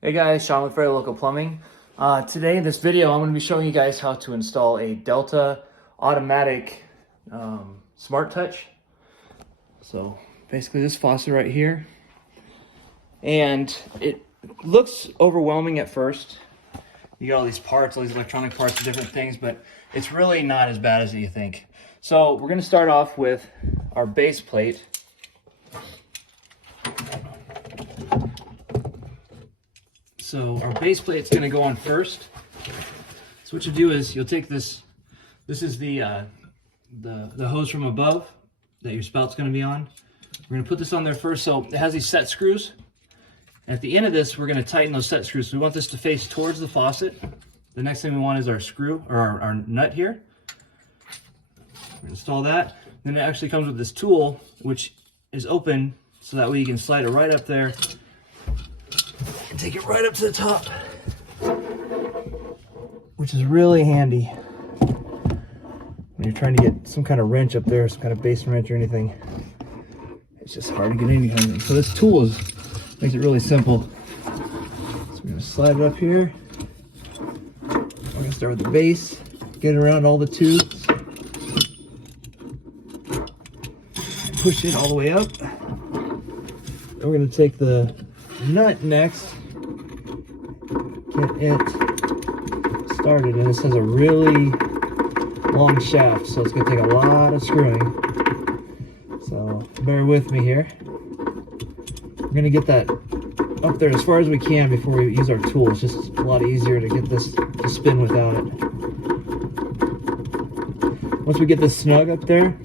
Hey guys, Sean with Very Local Plumbing. Today in this video, I'm going to be showing you guys how to install a Delta automatic Smart Touch. So basically this faucet right here. And it looks overwhelming at first. You got all these parts, all these electronic parts and different things, but it's really not as bad as you think. So we're going to start off with our base plate. So our base plate's going to go on first. So what you do is you'll take this. This is the hose from above that your spout's going to be on. We're going to put this on there first. So it has these set screws. At the end of this, we're going to tighten those set screws. So we want this to face towards the faucet. The next thing we want is our screw or our nut here. We're going to install that. Then it actually comes with this tool, which is open, so that way you can slide it right up there. Take it right up to the top, which is really handy when you're trying to get some kind of wrench up there, some kind of base wrench or anything. It's just hard to get anything. So this tool makes it really simple. So we're going to slide it up here. We're going to start with the base, get it around all the tubes, push it all the way up. Then we're going to take the nut next. Get it started, and this has a really long shaft, so it's going to take a lot of screwing. So bear with me here. We're going to get that up there as far as we can before we use our tool. It's just a lot easier to get this to spin without it. Once we get this snug up there,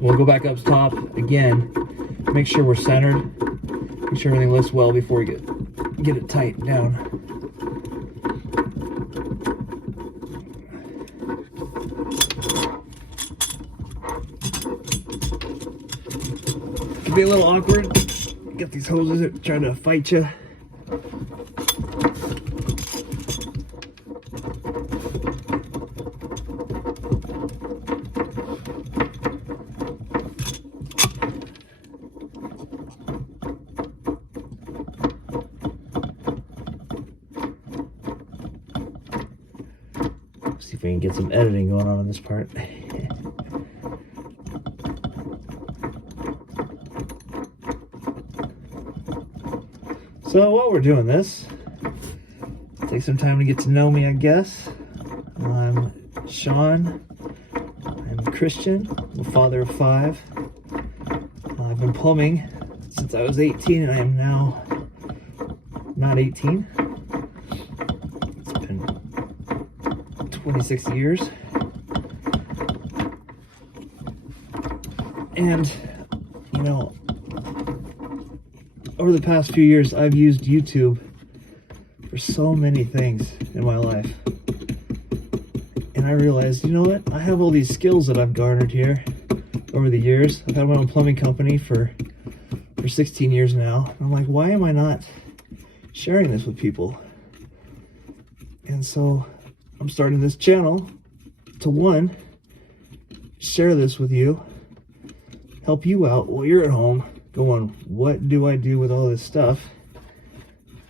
we'll go back up top again, make sure we're centered, make sure everything lifts well before we get it tight down. It can be a little awkward. Get these hoses that try to fight you. See if we can get some editing going on this part. So while we're doing this, take some time to get to know me, I guess. I'm Sean. I'm a Christian. I'm a father of 5. I've been plumbing since I was 18, and I am now not 18. It's been 26 years. And, you know, over the past few years, I've used YouTube for so many things in my life. And I realized, you know what? I have all these skills that I've garnered here over the years. I've had my own plumbing company for 16 years now. And I'm like, why am I not sharing this with people? And so I'm starting this channel to, one, share this with you, help you out while you're at home going, what do I do with all this stuff?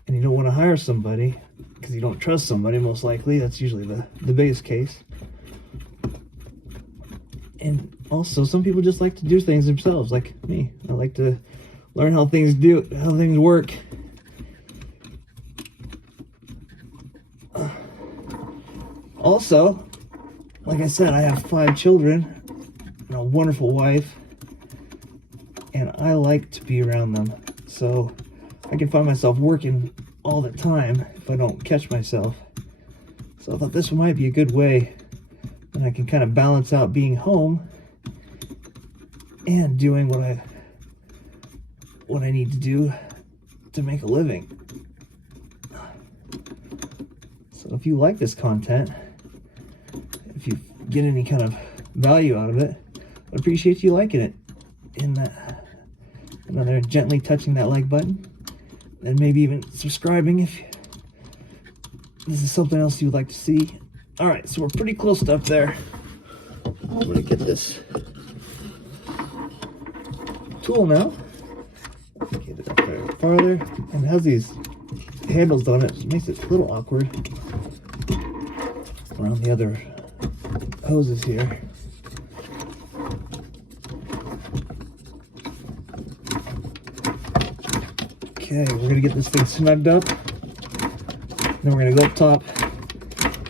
And you don't want to hire somebody because you don't trust somebody, most likely. That's usually the biggest case. And also, some people just like to do things themselves, like me. I like to learn how things work. Also, like I said, I have 5 children and a wonderful wife, and I like to be around them. So I can find myself working all the time if I don't catch myself. So I thought this might be a good way, and I can kind of balance out being home and doing what I need to do to make a living. So if you like this content, if you get any kind of value out of it, I'd appreciate you liking it. And then gently touching that like button, and maybe even subscribing if this is something else you would like to see. All right, so we're pretty close to up there. I'm gonna get this tool now. Get it up there farther, and it has these handles don't it makes it a little awkward around the other hoses here. Okay, we're gonna get this thing snugged up. Then we're gonna go up top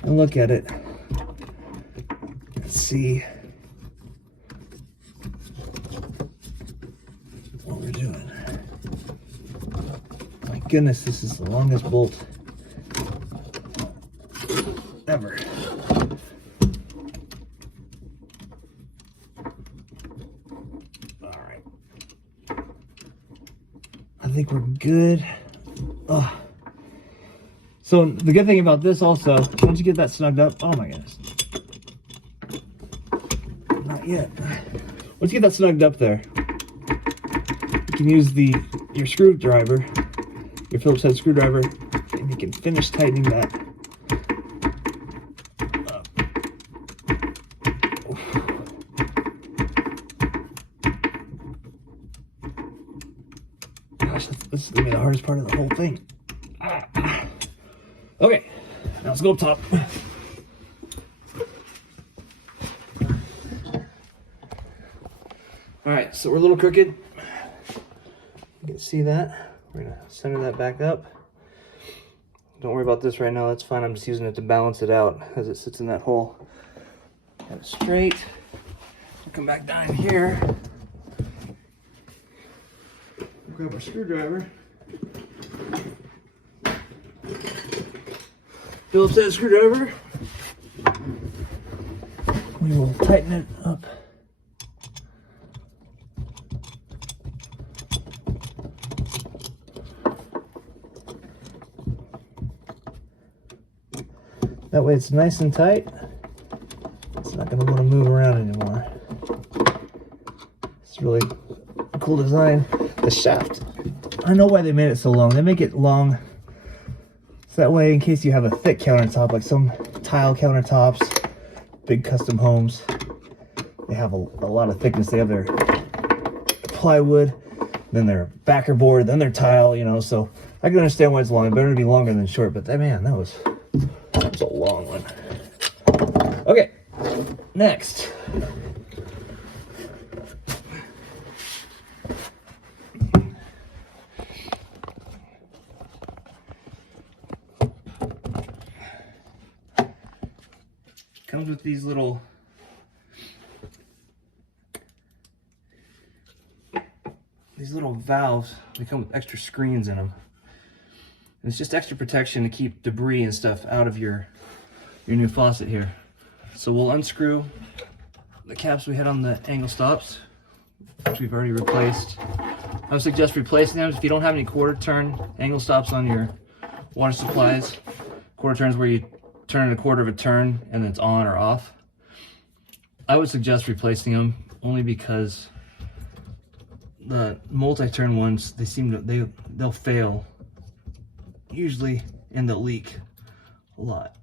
and look at it. Let's see what we're doing. My goodness, this is the longest bolt ever. All right. I think we're good. Oh. So the good thing about this also, once you get that snugged up, oh my goodness. Not yet. Once you get that snugged up there, you can use your screwdriver, your Phillips head screwdriver, and you can finish tightening that up. Gosh, this is gonna be the hardest part of the whole thing. Okay, now let's go up top. All right, so we're a little crooked. You can see that. We're gonna center that back up. Don't worry about this right now, that's fine. I'm just using it to balance it out as it sits in that hole. Have it straight. We'll come back down here. Grab our screwdriver. Phillips head screwdriver. We will tighten it up. That way it's nice and tight. It's not going to want to move around anymore. It's really a cool design. The shaft, I know why they made it so long. They make it long so that way in case you have a thick countertop, like some tile countertops, big custom homes, they have a lot of thickness. They have their plywood, then their backer board, then their tile, you know, so I can understand why it's long. It better to be longer than short, but man, that was a long one. Okay, next. Comes with these little valves. They come with extra screens in them. And it's just extra protection to keep debris and stuff out of your new faucet here. So we'll unscrew the caps we had on the angle stops, which we've already replaced. I would suggest replacing them if you don't have any quarter turn angle stops on your water supplies. Quarter turns where you turn it a quarter of a turn and it's on or off. I would suggest replacing them only because the multi-turn ones, they'll fail usually, and they'll leak a lot.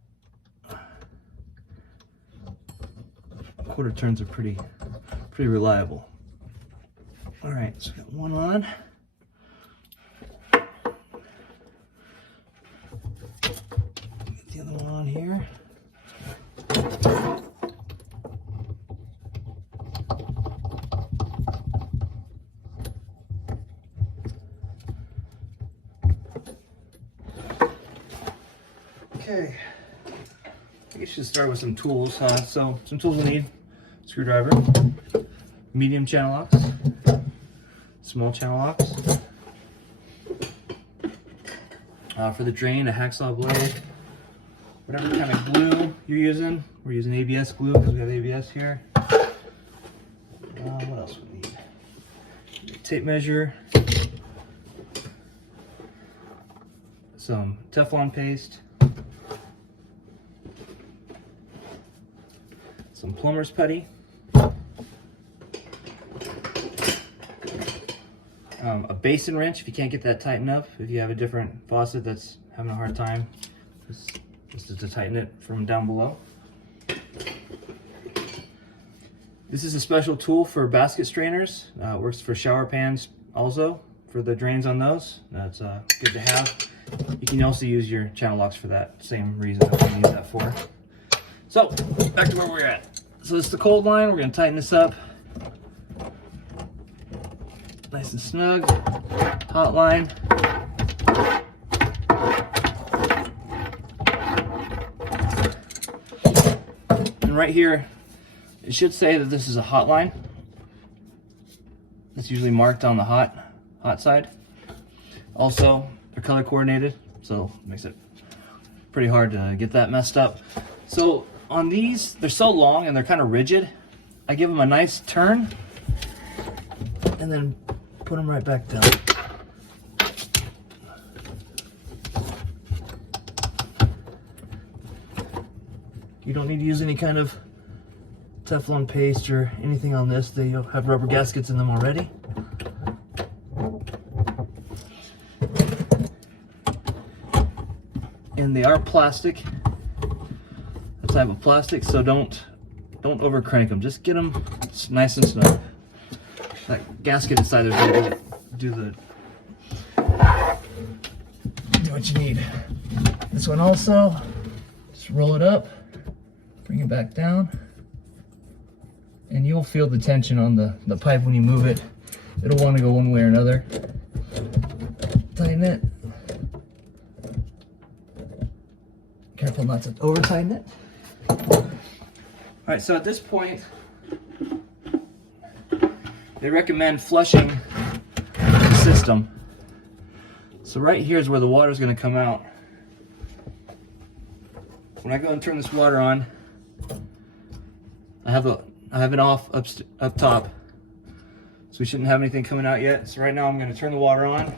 Quarter turns are pretty reliable. All right, so we got one on. Get the other one on here. Okay, I guess you should start with some tools. So some tools we'll need: screwdriver, medium channel locks, small channel locks. For the drain, a hacksaw blade, whatever kind of glue you're using. We're using ABS glue because we have ABS here. What else we need? Tape measure, some Teflon paste, some plumber's putty, a basin wrench if you can't get that tight enough. If you have a different faucet that's having a hard time, just to tighten it from down below. This is a special tool for basket strainers. It works for shower pans also, for the drains on those. That's good to have. You You can also use your channel locks for that same reason that we need that for. So, back to where we're at. So this is the cold line. We're going to tighten this up. Nice and snug. Hot line. And right here, it should say that this is a hot line. It's usually marked on the hot side. Also, they're color coordinated, so it makes it pretty hard to get that messed up. So on these, they're so long and they're kind of rigid. I give them a nice turn and then put them right back down. You don't need to use any kind of Teflon paste or anything on this. They have rubber gaskets in them already. And they are plastic, a type of plastic, so don't over crank them. Just get them nice and snug. That gasket inside there's gonna do what you need. This one also, just roll it up, bring it back down, and you'll feel the tension on the pipe when you move it. It'll want to go one way or another. Tighten it. Careful not to over tighten it. All right, so at this point, they recommend flushing the system. So right here is where the water is going to come out. When I go and turn this water on, I have it off up top, so we shouldn't have anything coming out yet. So right now I'm going to turn the water on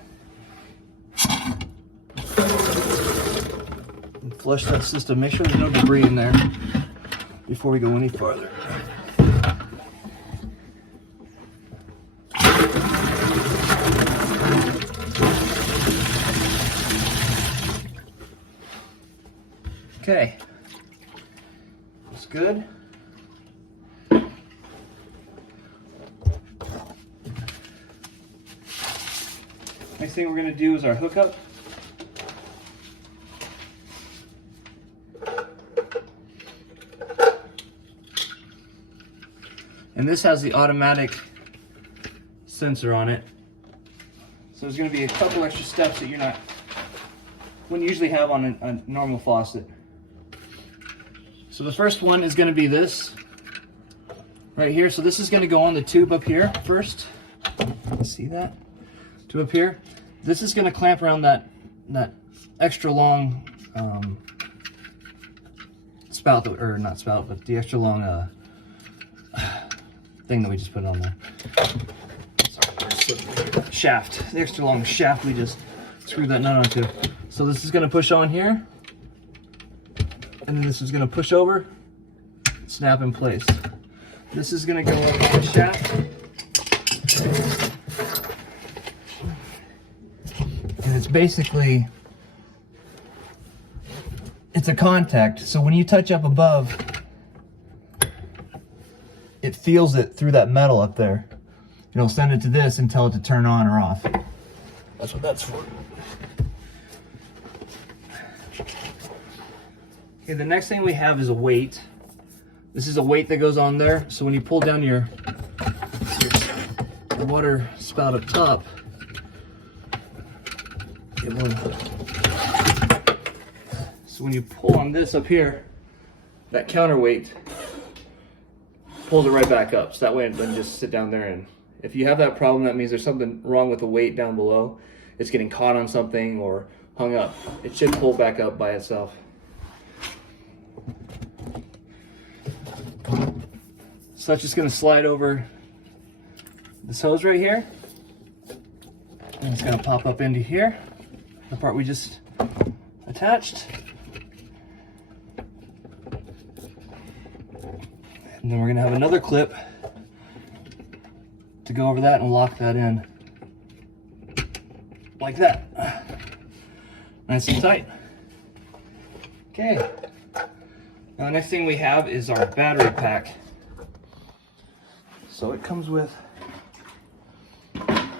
and flush that system. Make sure there's no debris in there before we go any farther. Okay, that's good. Next thing we're going to do is our hookup. And this has the automatic sensor on it. So there's going to be a couple extra steps that wouldn't usually have on a normal faucet. So the first one is going to be this right here. So this is going to go on the tube up here first. See that? Tube up here. This is going to clamp around that extra long spout, or not spout, but the extra long thing that we just put on there. Sorry, shaft. The extra long shaft we just screwed that nut onto. So this is going to push on here. And then this is going to push over, snap in place. This is going to go up the shaft. And it's basically, it's a contact. So when you touch up above, it feels it through that metal up there. It'll send it to this and tell it to turn on or off. That's what that's for. Okay, the next thing we have is a weight. This is a weight that goes on there. So when you pull down your water spout up top, it will. So when you pull on this up here, that counterweight pulls it right back up. So that way it doesn't just sit down there. And if you have that problem, that means there's something wrong with the weight down below. It's getting caught on something or hung up. It should pull back up by itself. So that's just going to slide over this hose right here, and it's going to pop up into here, the part we just attached. And then we're going to have another clip to go over that and lock that in like that. Nice and tight. Okay. Now the next thing we have is our battery pack. So it comes with, let's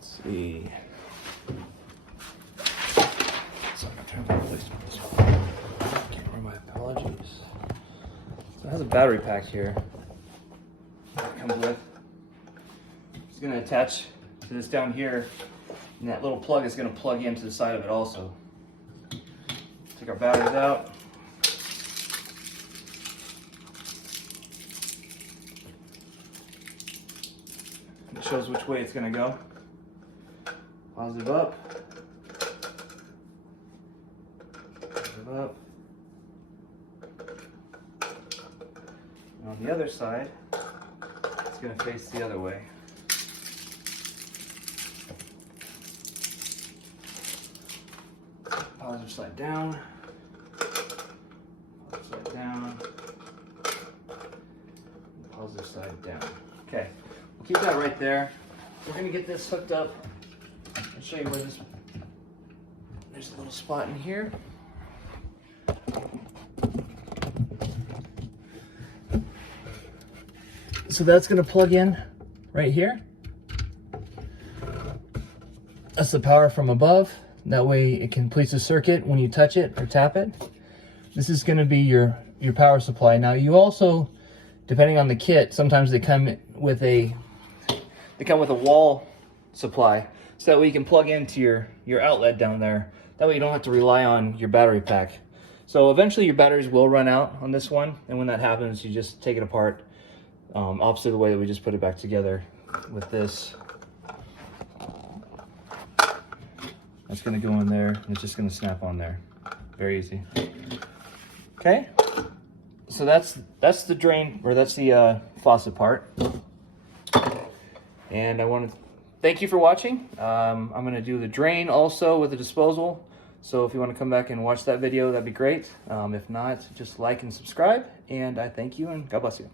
see, try and put this one. My apologies. So it has a battery pack here that it comes with. It's going to attach to this down here, and that little plug is going to plug into the side of it also. Take our batteries out. It shows which way it's going to go. Positive up. Positive up. And on the other side, it's going to face the other way. Positive side down. Positive side down. Positive side down. Okay, we'll keep that right there. We're going to get this hooked up. I'll show you where this. There's a little spot in here. So that's going to plug in right here. That's the power from above. That way it completes the circuit when you touch it or tap it. This is going to be your power supply. Now you also, depending on the kit, sometimes they come with a wall supply, so that way you can plug into your outlet down there. That way you don't have to rely on your battery pack. So eventually your batteries will run out on this one, and when that happens, you just take it apart. Opposite of the way that we just put it back together with this. That's going to go in there, and it's just going to snap on there. Very easy. Okay, so that's the drain, or that's the faucet part. And I want to thank you for watching. I'm going to do the drain also with the disposal. So if you want to come back and watch that video, that'd be great. If not, just like and subscribe. And I thank you, and God bless you.